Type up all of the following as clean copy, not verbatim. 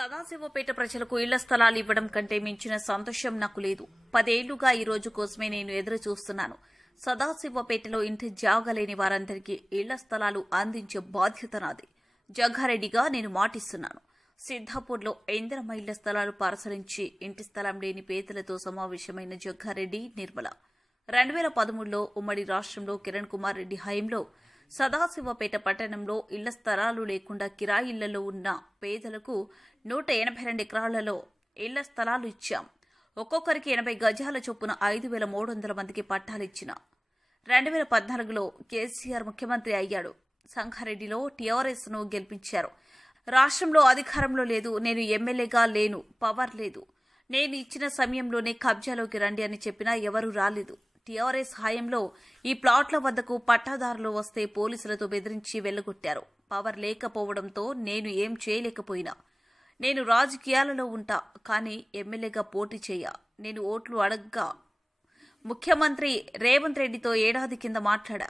సదాశివపేట ప్రజలకు ఇళ్ల స్థలాలు ఇవ్వడం కంటే మించిన సంతోషం నాకు లేదు. 10 ఏళ్లుగా ఈ రోజు కోసమే నేను ఎదురు చూస్తున్నాను. సదాశివపేటలో ఇంటి జాగలేని వారందరికీ ఇళ్ల స్థలాలు అందించే బాధ్యత నాది. జగ్గారెడ్డిగా నేను మాటిస్తున్నాను. సిద్ధాపూర్లో ఇందిరమ్మ ఇళ్ల స్థలాలు పరిశీలించి ఇంటి స్థలం లేని పేదలతో సమావేశమైన జగ్గారెడ్డి, నిర్మల 2013లో ఉమ్మడి రాష్ట్రంలో కిరణ్ కుమార్ రెడ్డి హయాంలో సదాశివపేట పట్టణంలో ఇళ్ల స్థలాలు లేకుండా కిరాయిళ్లలో ఉన్న పేదలకు 182 ఎకరాలలో ఇళ్ల స్థలాలు ఇచ్చాం. ఒక్కొక్కరికి 80 గజాల చొప్పున 5,300 మందికి పట్టాలిచ్చిన 2014లో కేసీఆర్ ముఖ్యమంత్రి అయ్యాడు. సంగారెడ్డిలో టీఆర్ఎస్ ను గెలిపించారు. రాష్ట్రంలో అధికారంలో లేదు. నేను ఎమ్మెల్యేగా లేను, పవర్ లేదు. నేను ఇచ్చిన సమయంలోనే కబ్జాలోకి రండి అని చెప్పినా ఎవరూ రాలేదు. టీఆర్ఎస్ హయాంలో ఈ ప్లాట్ల వద్దకు పట్టాదారులు వస్తే పోలీసులతో బెదిరించి వెళ్లగొట్టారు. పవర్ లేకపోవడంతో నేను ఏం చేయలేకపోయినా. నేను రాజకీయాలలో ఉంటా, కానీ ఎమ్మెల్యేగా పోటీ చేయ. నేను ఓట్లు అడగ్గా ముఖ్యమంత్రి రేవంత్ రెడ్డితో ఏడాది కింద మాట్లాడా.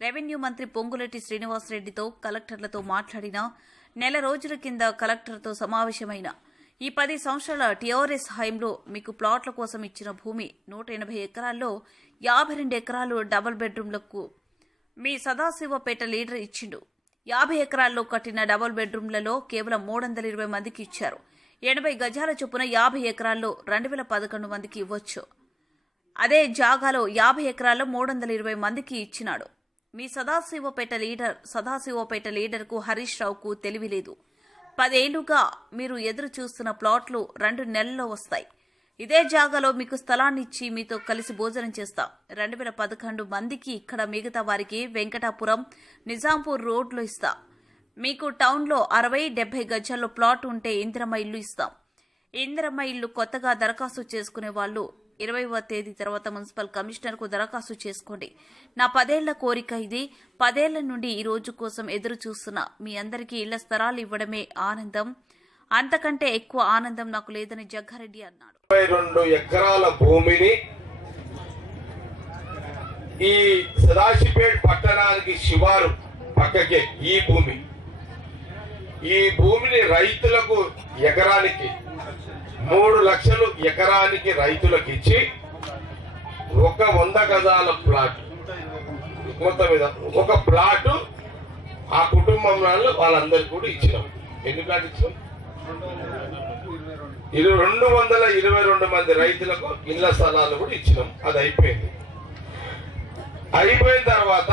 రెవెన్యూ మంత్రి పొంగులేటి శ్రీనివాసరెడ్డితో, కలెక్టర్లతో మాట్లాడిన నెల రోజుల కింద కలెక్టర్తో సమావేశమైన. ఈ 10 సంవత్సరాల టీఆర్ఎస్ హయాంలో మీకు ప్లాట్ల కోసం ఇచ్చిన భూమి 180 ఎకరాల్లో 52 ఎకరాలు డబుల్ బెడ్రూమ్లకు మీ సదాశివపేట లీడర్ ఇచ్చిండు. 50 ఎకరాల్లో కట్టిన డబుల్ బెడ్రూమ్లలో కేవలం 320 మందికి ఇచ్చారు. 80 గజాల చొప్పున 50 ఎకరాల్లో 2011 మందికి ఇవ్వచ్చు. అదే జాగాలో 50 ఎకరాల్లో 320 మందికి ఇచ్చినాడు. మీ సదాశివపేట లీడర్కు హరీష్ రావుకు తెలివి లేదు. 10 ఏళ్లుగా మీరు ఎదురు చూస్తున్న ప్లాట్లు 2 నెలల్లో వస్తాయి. ఇదే జాగాలో మీకు స్థలాన్ని ఇచ్చి మీతో కలిసి భోజనం చేస్తాం. 2011 మందికి ఇక్కడ, మిగతా వారికి వెంకటాపురం, నిజాంపూర్ రోడ్లో ఇస్తా. మీకు టౌన్లో 60-70 గజాల్లో ప్లాట్ ఉంటే ఇందిరమ్మ ఇల్లు ఇస్తాం. ఇందిరమ్మ ఇల్లు కొత్తగా దరఖాస్తు చేసుకునే వాళ్ళు 20వ తేదీ తర్వాత మున్సిపల్ కమిషనర్కు దరఖాస్తు చేసుకోండి. నా 10 ఏళ్ల కోరిక ఇది. 10 ఏళ్ల నుండి ఈ రోజు కోసం ఎదురు చూస్తున్నా. మీ అందరికీ ఇళ్ల స్థలాలు ఇవ్వడమే ఆనందం. అంతకంటే ఎక్కువ ఆనందం నాకు లేదని జగ్గారెడ్డి అన్నాడు. 22 ఎకరాల భూమిని ఈ సదాశివపేట పట్టణానికి శివారు పక్కకే ఈ భూమిని రైతులకు ఎకరానికి 3 లక్షలు ఎకరానికి రైతులకు ఇచ్చి ఒక 100 గజాల ప్లాట్ మొత్తం మీద ఒక ప్లాట్ ఆ కుటుంబంలో వాళ్ళందరికీ కూడా ఇచ్చినాం. ఎన్ని ప్లాట్ ఇచ్చినాం? 222 మంది రైతులకు ఇళ్ల స్థలాలు కూడా ఇచ్చినాం. అది అయిపోయింది. అయిపోయిన తర్వాత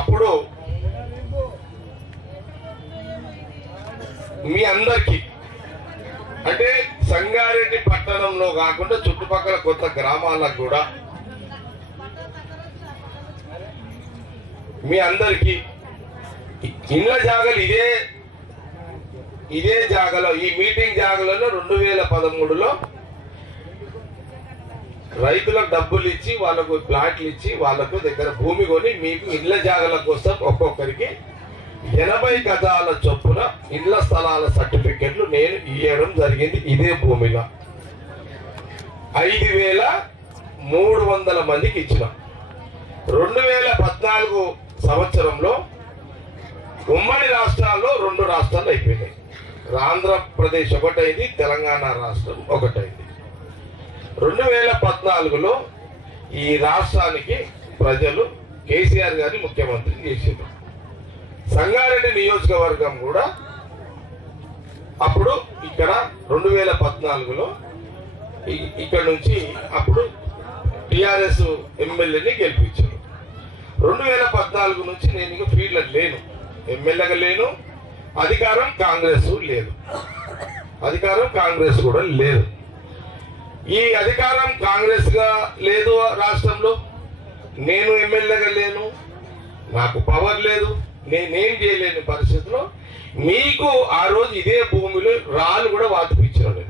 అప్పుడు మీ అందరికీ అంటే సంగారెడ్డి పట్టణంలో కాకుండా చుట్టుపక్కల కొత్త గ్రామాలకు కూడా మీ అందరికీ ఇళ్ల జాగాలు ఇదే జాగాలో, ఈ మీటింగ్ జాగాలలో 2013లో రైతులకు డబ్బులు ఇచ్చి, వాళ్ళకు ప్లాట్లు ఇచ్చి, వాళ్ళకు దగ్గర భూమి కొని మీకు ఇళ్ల జాగాల కోసం ఒక్కొక్కరికి 80 గజాల చొప్పున ఇళ్ల స్థలాల సర్టిఫికెట్లు నేను ఇవ్వడం జరిగింది. ఇదే భూమిలో 5,300 మందికి ఇచ్చిన. 2014 సంవత్సరంలో ఉమ్మడి రాష్ట్రాల్లో 2 రాష్ట్రాలు అయిపోయినాయి. ఆంధ్రప్రదేశ్ ఒకటైంది, తెలంగాణ రాష్ట్రం ఒకటైంది. 2014లో ఈ రాష్ట్రానికి ప్రజలు కేసీఆర్ గారిని ముఖ్యమంత్రిని చేశారు. సంగారెడ్డి నియోజకవర్గం కూడా అప్పుడు ఇక్కడ 2014లో ఇక్కడ నుంచి అప్పుడు టిఆర్ఎస్ ఎమ్మెల్యేని గెలిపించారు. 2014 నుంచి నేను ఇక ఫీల్డ్లో లేను, ఎమ్మెల్యేగా లేను. అధికారం కాంగ్రెస్ కూడా లేదు. ఈ అధికారం కాంగ్రెస్ గా లేదు రాష్ట్రంలో. నేను ఎమ్మెల్యేగా లేను, నాకు పవర్ లేదు, నేనేం చేయలేని పరిస్థితిలో మీకు ఆ రోజు ఇదే భూమిలో రాళ్ళు కూడా వాతిపించారు.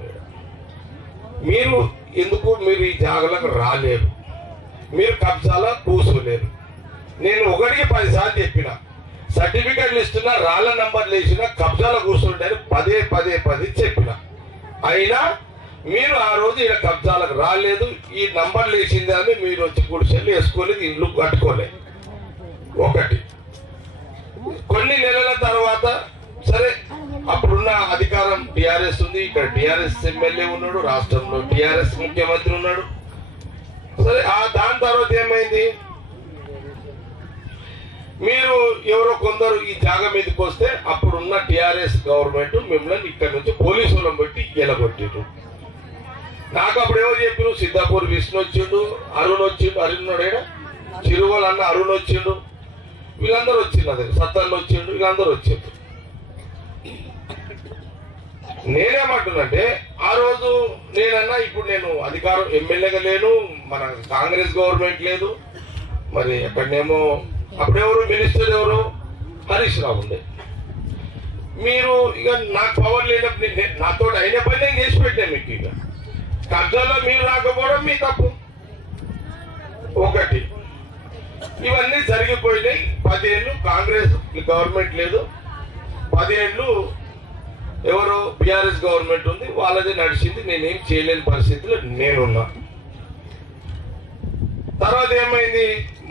మీరు ఎందుకు ఈ జాగలకు రాలేరు, మీరు కబ్జాలో కూర్చోలేరు. నేను 1కి 10 సార్లు చెప్పిన, సర్టిఫికెట్లు ఇస్తున్నా, రాళ్ల నంబర్లు వేసిన, కబ్జాలో కూర్చుంటారని పదే చెప్పిన. అయినా మీరు ఆ రోజు ఇలా కబ్జాలకు రాలేదు. ఈ నంబర్లు వేసిందని మీరు వచ్చి గుడిసెలు వేసుకోలేదు, ఇల్లు కట్టుకోలేదు. కొన్ని నెలల తర్వాత సరే అప్పుడున్న అధికారం అధికారం టిఆర్ఎస్ ఉంది, ఇక్కడ టిఆర్ఎస్ ఎమ్మెల్యే ఉన్నాడు, రాష్ట్రంలో టిఆర్ఎస్ ముఖ్యమంత్రి ఉన్నాడు. సరే దాని తర్వాత ఏమైంది, మీరు ఎవరో కొందరు ఈ జాగా మీదకి వస్తే అప్పుడున్న టిఆర్ఎస్ గవర్నమెంట్ మిమ్మల్ని ఇక్కడ నుంచి పోలీసులను బట్టి గెలగొట్టిరు. నాకు అప్పుడు ఎవరు చెప్పారు, సిద్ధాపూర్ విష్ణు వచ్చిండు, అరుణ్ వచ్చిండు, అరుణ్ చిరువల్ అన్న అరుణ్ వచ్చిండు, వీళ్ళందరూ వచ్చిండు, అదే సత్తన్న వచ్చిండు, వీళ్ళందరూ వచ్చిండు. నేనేమంటున్నంటే ఆ రోజు నేనన్నా ఇప్పుడు నేను అధికారం ఎమ్మెల్యేగా లేను, మన కాంగ్రెస్ గవర్నమెంట్ లేదు, మరి ఎక్కడనేమో అప్పుడెవరు మినిస్టర్ ఎవరు హరీష్ రావు ఉండే. మీరు ఇక నాకు పవర్ లేనప్పుడు నాతో అయిన పని నేను చేసి పెట్టాను మీకు. ఇక కబ్జాలో మీరు రాకపోవడం మీ తప్పు ఒకటి. ఇవన్నీ జరిగిపోయినాయి. 10 ఏళ్ళు కాంగ్రెస్ గవర్నమెంట్ లేదు, 10 ఏళ్ళు ఎవరు బీఆర్ఎస్ గవర్నమెంట్ ఉంది, వాళ్ళదే నడిచింది. నేనేం చేయలేని పరిస్థితిలో నేనున్నా. తర్వాత ఏమైంది,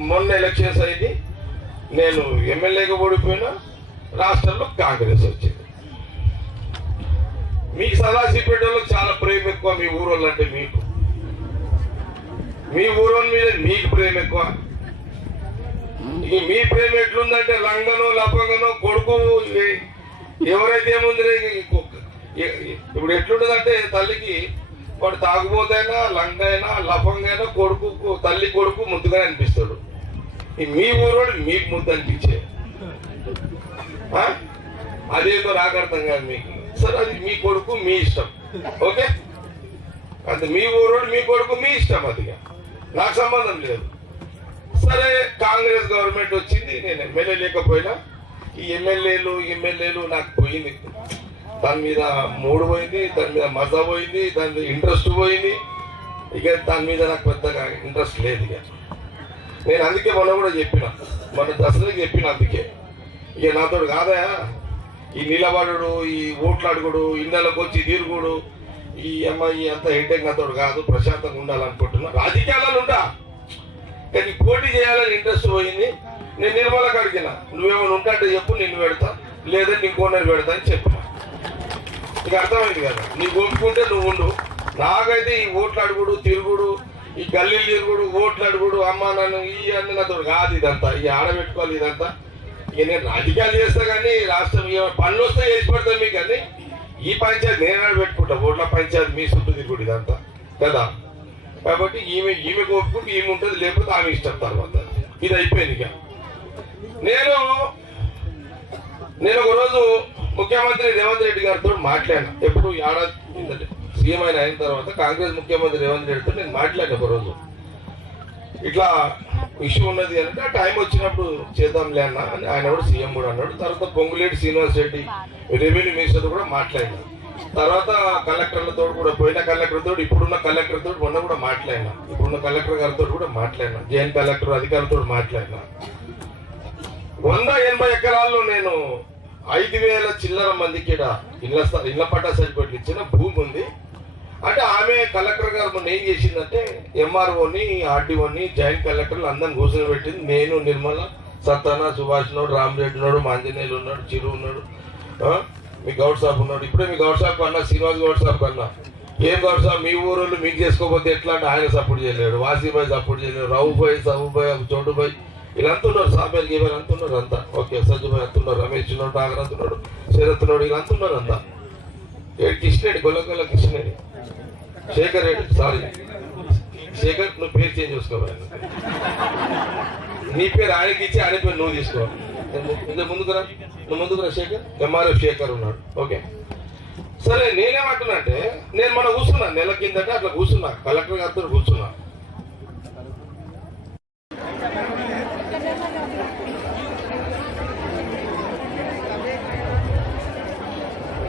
మొన్న ఎలక్షన్స్ అయింది, నేను ఎమ్మెల్యేగా ఓడిపోయినా, రాష్ట్రంలో కాంగ్రెస్ వచ్చింది. మీకు సదాశివపేటలో చాలా ప్రేమ ఎక్కువ, మీ ఊరోళ్ళు అంటే మీకు, మీ ఊరోళ్ళ మీద మీకు ప్రేమ ఎక్కువ. మీ ప్రేమ ఎట్లుందంటే లంగనో లపంగనో కొడుకు ఎవరైతే ఏముంది, ఇప్పుడు ఎట్లుంటదంటే తల్లికి వాడు తాగుబోతైనా లంగైనా లఫంగైనా కొడుకు తల్లి కొడుకు ముద్దుగా అనిపిస్తాడు. మీ ఊరోడు మీకు ముద్దు అనిపించే అదేదో నాకు అర్థం కాదు మీకు. సరే అది మీ కొడుకు మీ ఇష్టం, ఓకే, అంతే. మీ ఊరోడు మీ కొడుకు మీ ఇష్టం, అది నాకు సంబంధం లేదు. సరే కాంగ్రెస్ గవర్నమెంట్ వచ్చింది, నేను ఎమ్మెల్యే లేకపోయినా ఈ ఎమ్మెల్యేలు నాకు పోయింది, దాని మీద మూడు పోయింది, దాని మీద మజా పోయింది, దాని మీద ఇంట్రెస్ట్ పోయింది. ఇక దాని మీద నాకు పెద్దగా ఇంట్రెస్ట్ లేదు. ఇక నేను అందుకే మొన్న కూడా చెప్పిన, మొన్న దసరాకి చెప్పిన, అందుకే ఇక నాతో కాదా ఈ నిలబడు, ఈ ఓట్లు అడుగుడు, ఇళ్ళకి వచ్చి తిరుగుడు, ఈ అమ్మాయి అంత హెడ్డేక్ నాతో కాదు. ప్రశాంతంగా ఉండాలనుకుంటున్నా, రాజకీయాలలో ఉంటా, కానీ పోటీ చేయాలని ఇంట్రెస్ట్ పోయింది. నేను నిర్మలకు అడిగిన, నువ్వేమైనా ఉంటాంటే చెప్పు, నిన్ను పెడతా, లేదంటే ఇంకోనని పెడతా అని చెప్పిన. నీకు అర్థమైంది కదా, నీకు ఒప్పుకుంటే నువ్వు ఉండు. నాకైతే ఈ ఓట్లు అడుగుడు, తిరుగుడు, ఈ గల్లీలు తిరుగుడు, ఓట్లు అడుగుడు, అమ్మ నన్ను ఈ అన్ని నాతో కాదు. ఇదంతా ఈ ఆడబెట్టుకోవాలి, ఇదంతా. ఇక నేను రాజకీయాలు చేస్తా కానీ రాష్ట్రం పనులు వస్తే చేసి పెడతాను మీకు. కానీ ఈ పంచాయతీ నేను ఆడబెట్టుకుంటా, ఓట్ల పంచాయతీ మీ చుట్టూ తిరుగుడు ఇదంతా కదా. కాబట్టి ఈమె ఒప్పుకుంటే ఈమె ఉంటుంది, లేకపోతే ఆమె ఇష్టం. తర్వాత ఇది అయిపోయింది. ఇక నేను ఒక రోజు ముఖ్యమంత్రి రేవంత్ రెడ్డి గారితో మాట్లాడినా. ఎప్పుడు ఏడాది సీఎం అయిన తర్వాత కాంగ్రెస్ ముఖ్యమంత్రి రేవంత్ రెడ్డితో నేను మాట్లాడిన ఒక రోజు. ఇట్లా ఇష్యూ ఉన్నది అంటే ఆ టైం వచ్చినప్పుడు చేద్దాంలే అన్న అని ఆయన కూడా సీఎం కూడా అన్నాడు. తర్వాత పొంగులేటి శ్రీనివాస్ రెడ్డి రెవెన్యూ మినిస్టర్ కూడా మాట్లాడినా. తర్వాత కలెక్టర్లతో కూడా, పోయిన కలెక్టర్ తోటి, ఇప్పుడున్న కలెక్టర్ తోటి మొన్న కూడా మాట్లాడినా. ఇప్పుడున్న కలెక్టర్ గారితో కూడా మాట్లాడినా, జాయింట్ కలెక్టర్ అధికారులతో మాట్లాడినా. 180 ఎకరాల్లో నేను 5,000 చిల్లర మందికి ఇళ్ల పట్టా సర్టిఫికెట్లు ఇచ్చిన భూమి ఉంది. అంటే ఆమె కలెక్టర్ గారు మొన్న ఏం చేసిందంటే ఎంఆర్ఓని, ఆర్డీఓని, జాయింట్ కలెక్టర్లు అందరిని కూర్చొని పెట్టింది. నేను, నిర్మల, సత్తాన, సుభాష్ ఉన్నాడు, రామరెడ్డి ఉన్నాడు, మాంజనేయులు ఉన్నాడు, చిరు ఉన్నాడు, మీ గౌడ్ సాబ్ ఉన్నాడు. ఇప్పుడే మీ గౌడ్ సాబ్ కన్నా, శ్రీనివాస్ గౌడ్ సాబ్ కన్నా, ఏం గౌడ్ సాబ్ మీ ఊరోళ్ళు మీకు చేసుకోకపోతే ఎట్లా అంటే ఆయన సపోర్ట్ చేయలేడు, వాసీబాయ్ సపోర్ట్ చేయలేడు, రావుబాయ్, సబుబాయ్, చోటుబాయ్, వీళ్ళంతా ఉన్నారు, సాబేల్ గీబాయ్ అంతా ఉన్నారు, అంతా ఓకే, సజ్జుబాయ్ అంటున్నారు, రమేష్ ఉన్నాడు, డాగర్ అంటున్నాడు, శరత్ ఉన్నాడు, వీళ్ళంతా ఉన్నారు అంతా. కృష్ణేడి, గొల్లగొల్ల కృష్ణేడి, శేఖర్ రెడ్డి, సారీ శేఖర్, నువ్వు పేరు చేంజ్ చేసుకోవాలి. నీ పేరు ఆయనకి ఇచ్చి ఆయన పేరు నువ్వు తీసుకోవాలి. నువ్వు ముందుకురా శేఖర్, ఎంఆర్ఎఫ్ శేఖర్ ఉన్నాడు, ఓకే. సరే నేనేమంటున్నా అంటే, నేను మన కూర్చున్నా, నెల కిందట అట్లా కూర్చున్నా, కలెక్టర్ గారితో కూర్చున్నా.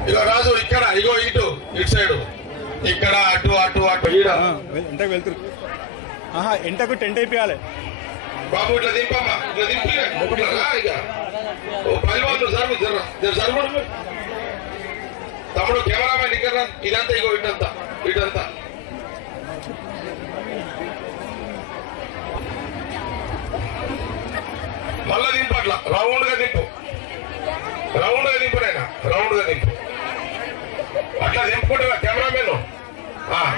ఇక రాజు ఇక్కడ, ఇగో ఇటు సైడ్, ఇక్కడ అటు అటు అటు ఎంతకు వెళ్తారు, ఎంతకు టెంట్ అయిపోయాలి బాబు. ఇట్లా దింపమ్మా, ఇట్లా దింపి ఇక పైవాళ్ళు సరుకు తమ్ముడు, కెమెరామెన్ ఇక్కడ ఇదంతా, ఇగో ఇటంతా మళ్ళా దింపు, అట్లా రౌండ్ గా దింపు, రౌండ్ గా దింపు, దింపుకుంటారా కెమెరామెన్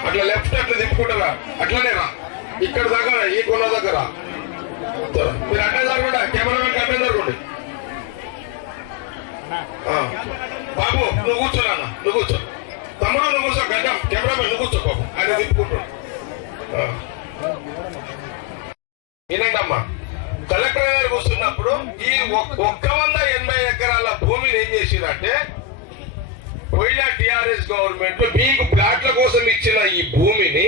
అట్లా లెఫ్ట్ అట్లా దింపుకుంటారా అట్లనే రా ఇక్కడ దగ్గర ఈ కొన్న దగ్గర మీరు అడ్డం జరగకుండా కెమెరామెన్ అడ్డం జరగండి బాబు నువ్వు కూర్చోరా అన్న నువ్వు కూర్చో తమ్ముడు నువ్వు కూర్చో గడ్డం కెమెరామెన్ నువ్వు కూర్చో బాబు ఆయన దింపుకుంటాడు వినండమ్మా కలెక్టర్ గారు కూర్చున్నప్పుడు ఈ 180 ఎకరాల భూమిని ఏం చేసిరంటే పోయిన టిఆర్ఎస్ గవర్నమెంట్ మీకు ప్లాట్ల కోసం ఇచ్చిన ఈ భూమిని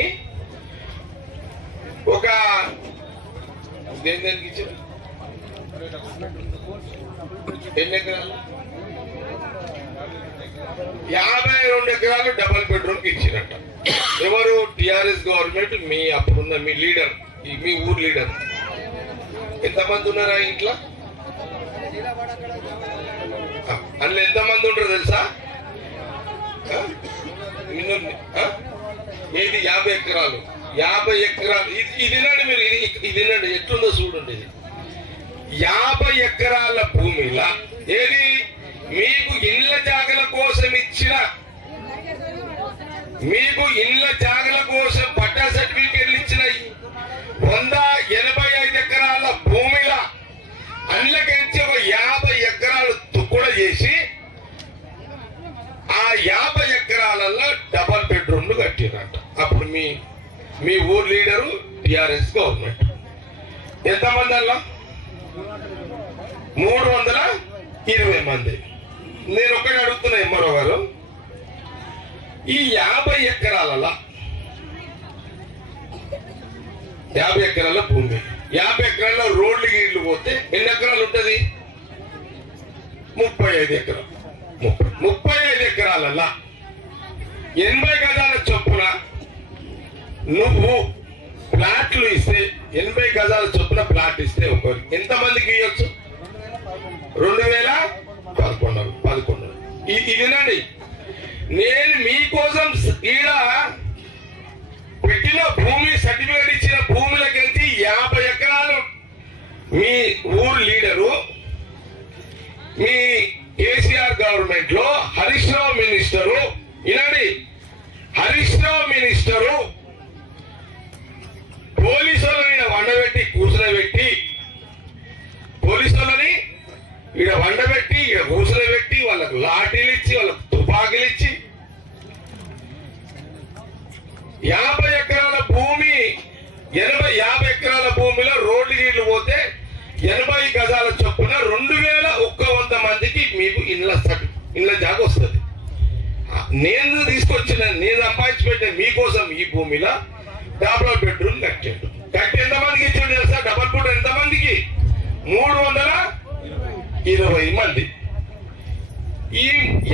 ఒక దేనికి ఇచ్చిన ఎన్ని ఎకరాలు 52 ఎకరాలు డబుల్ బెడ్రూమ్ కి ఇచ్చినట్ట ఎవరు టిఆర్ఎస్ గవర్నమెంట్ మీ అప్పుడున్న మీ లీడర్ మీ ఊరు లీడర్ ఎంతమంది ఉన్నారా ఇంట్లో అందులో ఎంతమంది ఉంటారు తెలుసా ఏది 50 ఎకరాలు 50 ఎకరాలు ఇది వినండి మీరు ఇది వినండి ఎట్లుందో చూడండి ఇది 50 ఎకరాల భూమిలా ఏది మీకు ఇళ్ల జాగల కోసం ఇచ్చిన మీకు ఇళ్ల జాగల కోసం పట్టా సర్టిఫికేట్లు ఇచ్చిన 185 ఎకరాల భూమిలా అందులోకించి ఒక 50 ఎకరాలు తుక్కుడ చేసి ఆ 50 ఎకరాలలో డబల్ బెడ్రూమ్లు కట్టినట్ట అప్పుడు మీ ఊరు లీడరు టిఆర్ఎస్ గవర్నమెంట్ ఎంతమంది అలా 320 మంది నేను ఒకటి అడుగుతున్నా ఎంఆర్ఓ గారు ఈ 50 ఎకరాలలో 50 ఎకరాల భూమి 50 ఎకరాల రోడ్లు గీళ్లు పోతే ఎన్ని ఎకరాలు ఉంటది 35 ఎకరాలు 35 ఎకరాలల్లా 80 గజాల చొప్పున నువ్వు ప్లాట్లు ఇస్తే 80 గజాల చొప్పున ప్లాట్ ఇస్తే ఒకరికి ఎంతమందికి ఇవ్వచ్చు 2011 ఇది వినండి నేను మీకోసం ఈడ పెట్టిన భూమి సర్టిఫికేట్ ఇచ్చిన భూములకెళ్తే 50 ఎకరాలు మీ ఊరు లీడరు మీ కేసీఆర్ గవర్నమెంట్ లో హరీష్ రావు మినిస్టరు వినండి హరీష్ రావు మినిస్టరు పోలీసులని వండబెట్టి కూర్చోబెట్టి పోలీసులని ఈడ వండబెట్టి ఈడ కూర్చోబెట్టి వాళ్ళకు లాఠీలు ఇచ్చి వాళ్ళకు తుపాకీలు ఇచ్చి 50 ఎకరాల భూమి 50 ఎకరాల భూమిలో రోడ్లు గీళ్లు పోతే 80 గజాల చొప్పున 2100 మందికి మీకు ఇండ్ల జాగ వస్తుంది నేను తీసుకొచ్చిన నేను సంపాదించి పెట్టిన మీకోసం ఈ భూమిలో డబుల్ బెడ్రూమ్ కట్టాడు కట్టి ఎంతమందికి ఇచ్చాడు తెలుసా డబుల్ బెడ్రూమ్ ఎంతమందికి 320 మంది ఈ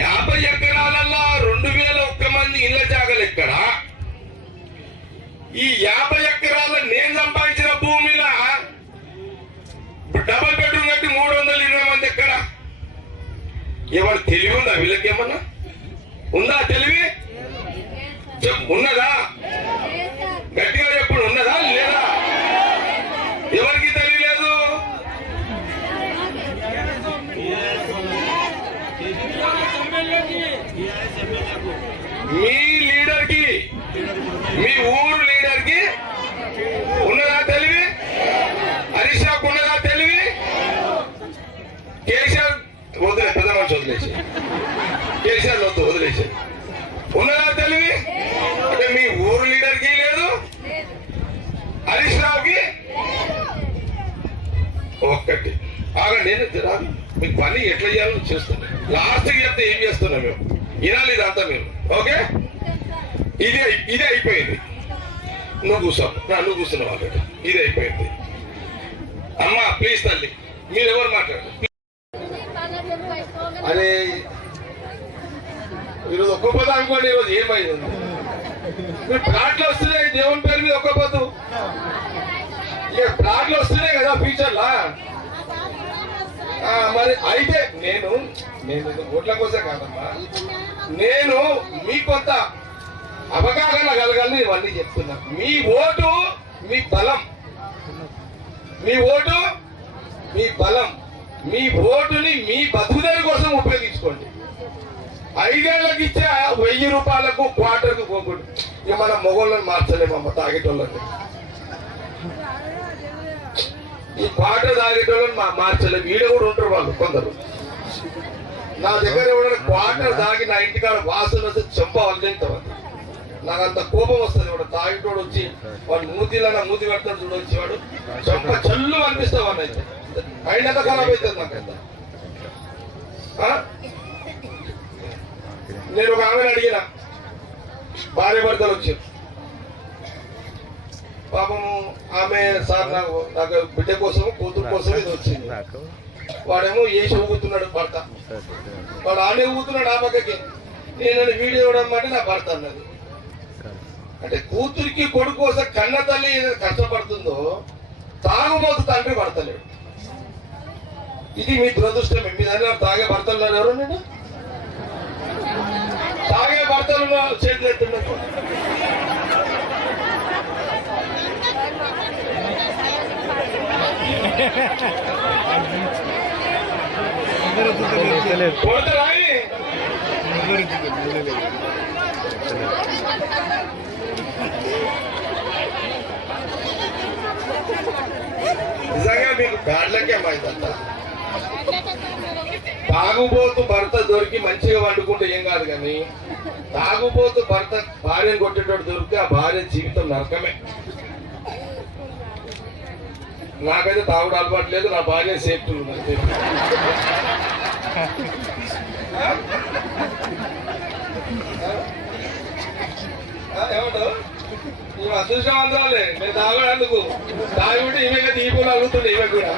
50 ఎకరాలలో 2001 మంది ఇళ్ల జాగలు ఎక్కడ ఈ 50 ఎకరాల నేను సంపాదించిన భూమిలో డబుల్ బెడ్రూమ్ కట్టి 320 మంది ఎక్కడ ఏమన్నా తెలివి ఉందా వీళ్ళకేమన్నా ఉందా తెలివి ఉన్నదా గట్టిగా ఎప్పుడు ఉన్నదా లేదా ఎవరికి తెలియలేదు మీ లీడర్ కి మీ ఊరు లీడర్ కి ఉన్నదా తెలివి హరీష్ రావుకు ఉన్నదా తెలివి కేసీఆర్ వదిలే పెద్ద మనిషి వదిలేసి కేసీఆర్ వదిలేసి ఉన్నదా తెలివి అంటే మీ ఊరు లీడర్ కి లేదు హరీష్ రావుకి ఒక్కటి ఆగండి మీకు పని ఎట్లా చేయాలో చేస్తున్నాం లాస్ట్కి చెప్తే ఏం చేస్తున్నాం మేము వినాలి ఇదంతా మేము ఓకే ఇది అయిపోయింది నువ్వు కూర్చున్నావు ఆల్రెడీ ఇది అయిపోయింది అమ్మా ప్లీజ్ తల్లి మీరు ఎవరు మాట్లాడారు అరే ఈరోజు ఒక్క పొద్దు అనుకోండి ఈరోజు ఏమైంది మీరు ప్లాట్లు వస్తున్నాయి దేవుని పేరు మీద ఒక్క పొద్దు ఇక ప్లాట్లు వస్తున్నాయి కదా ఫ్యూచర్లా మరి అయితే నేను ఓట్ల కోసం కాదమ్మా నేను మీ కొంత అవగాహన కలగాలని ఇవన్నీ చెప్తున్నా మీ ఓటు మీ బలం మీ ఓటు మీ బలం మీ ఓటుని మీ బతుకుదల కోసం ఉపయోగించుకోండి 5 ఏళ్లకు ఇచ్చా 1000 1000 రూపాయలకు క్వార్టర్కు పోకూడదు. ఇక మన మొగోళ్ళని మార్చలేమమ్మ తాగేటోళ్ళని. ఈ క్వార్టర్ తాగేటోళ్ళని మార్చలేము. ఈడ కూడా ఉంటారు వాళ్ళు కొందరు. నా దగ్గర ఎవరైనా క్వార్టర్ తాగి నా ఇంటికాడ వాసన వస్తే చెంప వదిలేస్తాం. నాకు అంత కోపం వస్తుంది. వాడు తాగిటోడు వచ్చి వాడు మూతిలో మూతి పెడతాడు చూడు, వచ్చి వాడు చెంప చల్లు అనిపిస్తావు వాడిని. అయితే అయినంత ఖరాబ్ అవుతుంది నాకంత. నేను ఒక ఆమెను అడిగిన, భార్య భర్తలు వచ్చారు. పాపము ఆమె సార్ నాకు బిడ్డ కోసము కూతురు కోసం ఇది వచ్చింది. వాడేమో ఏసి ఊగుతున్నాడు భర్త. వాడు ఆనే ఊగుతున్నాడు ఆ పక్కకి. నేను వీడియో ఇవ్వడం అంటే నా భర్త అన్నది. అంటే కూతురికి కొడుకు కోసం కన్న తల్లి ఏదైనా కష్టపడుతుందో తాగుబోతు తండ్రి పడతలేడు. ఇది మీ దురదృష్టమే. మీ దగ్గర తాగే భర్తలు ఎవరు? నేను తాగే భర్తలు చేతులు ఎత్తున్నారు. నిజంగా మీకు బ్యాడ్లకే మైదంతా. తాగుబోతు భర్త దొరికి మంచిగా వండుకుంటే ఏం కాదు, కానీ తాగుబోతు భర్త భార్యను కొట్టేటోడు దొరికితే ఆ భార్య జీవితం నరకమే. నాకైతే తాగుడు అలవాటు లేదు. నా భార్య సేఫ్టీ ఉన్నది. ఏమంటావు? ఈ అదృష్టవంతాలే. నేను తాగడానికి తాగుంటే ఈమె కదా ఈ పూలు అడుగుతుండే. ఈమె కూడా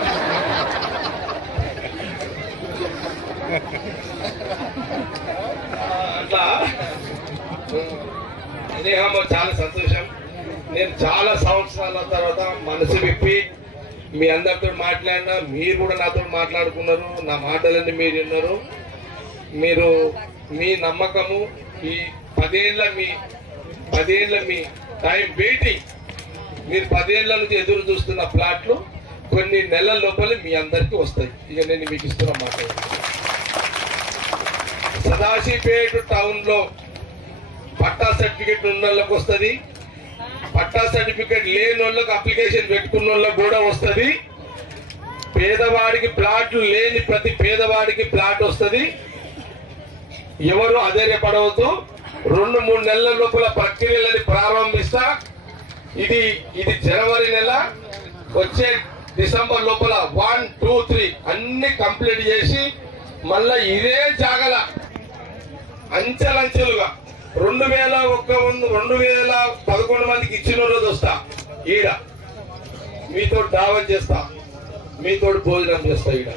అట్లా ఇదేమో చాలా సంతోషం. నేను చాలా సంవత్సరాల తర్వాత మనసు విప్పి మీ అందరితో మాట్లాడినా, మీరు కూడా నాతో మాట్లాడుకున్నారు. నా మాటలన్నీ మీరు విన్నారు. మీరు మీ నమ్మకము, ఈ 10 ఏళ్ళ మీ టైం వెయిటింగ్, మీరు 10 ఏళ్ళ నుంచి ఎదురు చూస్తున్న ప్లాట్లు కొన్ని నెలల లోపల మీ అందరికీ వస్తాయి. ఇక నేను మీకు ఇస్తున్న మాట, సదాశివపేట టౌన్ లో పట్టా సర్టిఫికెట్ ఉన్న వాళ్ళకి వస్తుంది. పట్టా సర్టిఫికెట్ లేని వాళ్ళకి అప్లికేషన్ పెట్టుకున్న వాళ్ళకి కూడా వస్తుంది. పేదవాడికి ప్లాట్లు లేని ప్రతి పేదవాడికి ప్లాట్ వస్తుంది. ఎవరు అధైర్యపడవద్దు. 2-3 నెలల లోపల ప్రక్రియలని ప్రారంభిస్తా. ఇది జనవరి నెల, వచ్చే డిసెంబర్ లోపల 1, 2, 3 అన్ని కంప్లీట్ చేసి మళ్ళా ఇదే జాగల అంచెలంచెలుగా 2011 మందికి ఇచ్చిన రోజు వస్తా. ఈడ మీతో దావత్ చేస్తా, మీతో భోజనం చేస్తా. ఈడ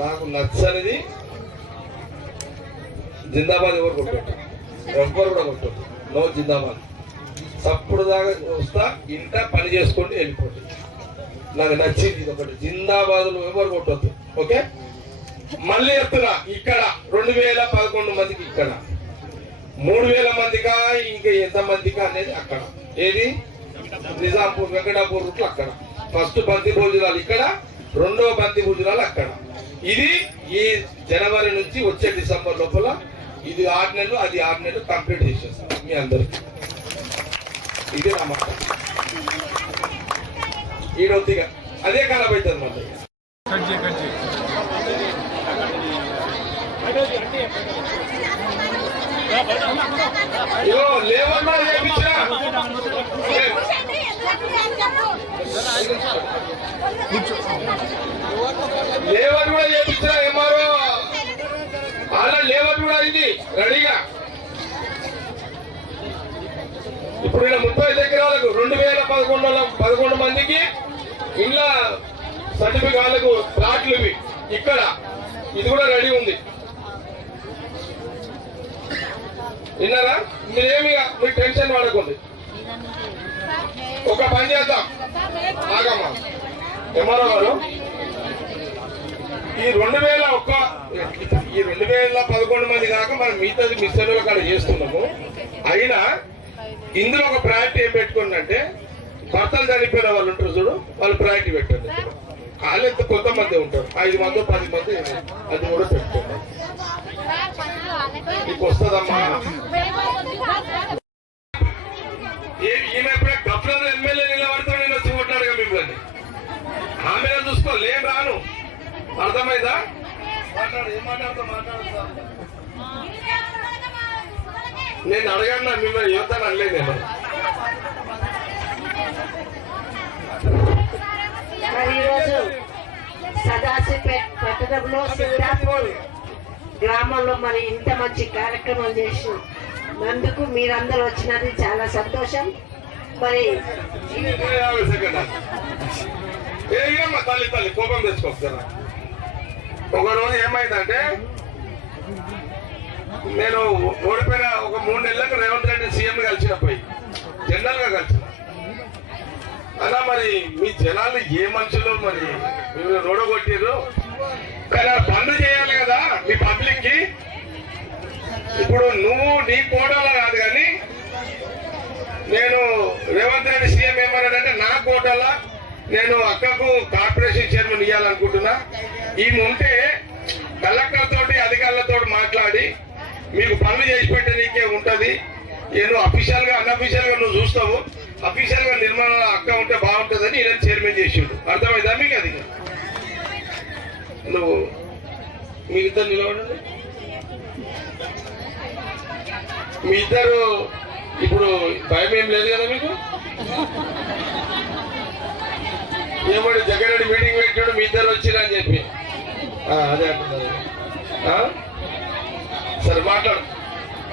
నాకు నచ్చనిది జిందాబాద్ ఎవరు కొట్టారు, ఎవ్వరు కూడా కొట్టారు. నో జిందాబాద్. సప్పుడు దాకా వస్తా, ఇంట పని చేసుకోండి, వెళ్ళిపోండి. నాకు నచ్చింది ఇది ఒకటి. జిందాబాద్లు ఎవరు కొట్టద్దు. ఓకే, మళ్ళీ చెప్తున్నా, ఇక్కడ 2011 మందికి, ఇక్కడ 3000 మందికా ఇంకా ఎంత మందికా అనేది అక్కడ. ఏది నిజాంపూర్ వెంకటాపూర్ రూట్లో అక్కడ. ఫస్ట్ బంతి భోజనాలు ఇక్కడ, రెండవ బంతి భోజనాలు అక్కడ. ఇది ఈ జనవరి నుంచి వచ్చే డిసెంబర్ లోపల ఇది 6 నెలలు, అది 6 నెలలు కంప్లీట్ చేసేస్తాం మీ అందరికి. ఇది నమ్మకం. ఈడొద్దిగా అదే ఖరాబ్ అవుతుంది మళ్ళీ. లేవర్ కూడా చేయించినా, లేవర్ కూడా చేయించినా ఎంఆర్ఓ అలా లేవర్ కూడా అయింది రెడీగా. ఇప్పుడు ఇలా 30 ఎకరాలకు 2011 మందికి ఇండ్ల సర్టిఫికేట్లకు ప్లాట్లు ఇవి ఇక్కడ. ఇది కూడా రెడీ ఉంది. విన్నారా? మీరు టెన్షన్ పడకండి. ఒక పని చేద్దాం, ఆగమ్మా ఎంఆర్ఓ గారు. ఈ 2011 మంది కాక మనం మిగతాది మిస్సెన్ల కాడ చేస్తున్నాము. అయినా ఇందులో ఒక ప్రయారిటీ ఏం పెట్టుకోండి అంటే, భర్తలు చనిపోయిన వాళ్ళు ఉంటారు చూడు, వాళ్ళు ప్రయారిటీ పెట్టండి. వాళ్ళెంత కొంతమంది ఉంటారు, 5 మంది 10 మంది, అది కూడా పెట్టుకోండి. నీకు వస్తుందమ్మా. ఈమె ఎప్పుడే గఫ్లర్ ఎమ్మెల్యే నిలబడితే నేను వచ్చి కొట్టాడుగా మిమ్మల్ని. ఆమె చూసుకోవాలి, ఏం రాను. అర్థమైందా? మాట్లాడు, ఏం మాట్లాడుతా మాట్లాడుతా. నేను అడగన్నా మిమ్మల్ని యువతను అనలేదు. నేను మరి ఈరోజు సదాశివపేట పట్టణంలో సిద్ధాపూర్ గ్రామంలో మరి ఇంత మంచి కార్యక్రమం చేసినందుకు మీరందరూ వచ్చినది చాలా సంతోషం. మరి ఏమమ్మా తల్లి తల్లి కోపం తెచ్చుకోస్తారా. ఒక రోజు ఏమైందంటే నేను ఓడిపోయిన ఒక 3 నెలలకు రేవంత్ రెడ్డి సీఎం కలిసినప్పుడు జనరల్ గా కలిసిన అలా మరి మీ జనాలు ఏ మనుషులు మరి మీరు రోడగొట్టారు. కానీ పనులు చేయాలి కదా మీ పబ్లిక్ కి. ఇప్పుడు నువ్వు నీ కోటాలో కాదు, కానీ నేను రేవంత్ రెడ్డి సీఎం ఏమన్నాడంటే నా కోటాలో నేను అక్కకు కార్పొరేషన్ చైర్మన్ ఇవ్వాలనుకుంటున్నా. ఈమె ఉంటే కలెక్టర్ తోటి అధికారులతో మాట్లాడి మీకు పనులు చేసి పెట్టే నీకే ఉంటది. నేను అఫీషియల్ గా అన్అఫీషియల్ గా నువ్వు చూస్తావు, అఫీషియల్ గా నిర్మల అక్క ఉంటే బాగుంటుందని ఈయన చైర్మన్ చేసిండు. అర్థమైందా మీకు? అది నువ్వు మీ ఇద్దరు నిలబడండి. మీ ఇద్దరు ఇప్పుడు భయం ఏం లేదు కదా మీకు? ఏమో జగన్ రెడ్డి మీటింగ్ పెట్టాడు, మీ ఇద్దరు వచ్చిరని చెప్పి అదే అంటున్నారు. సరే మాట్లాడు,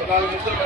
4 నిమిషాలు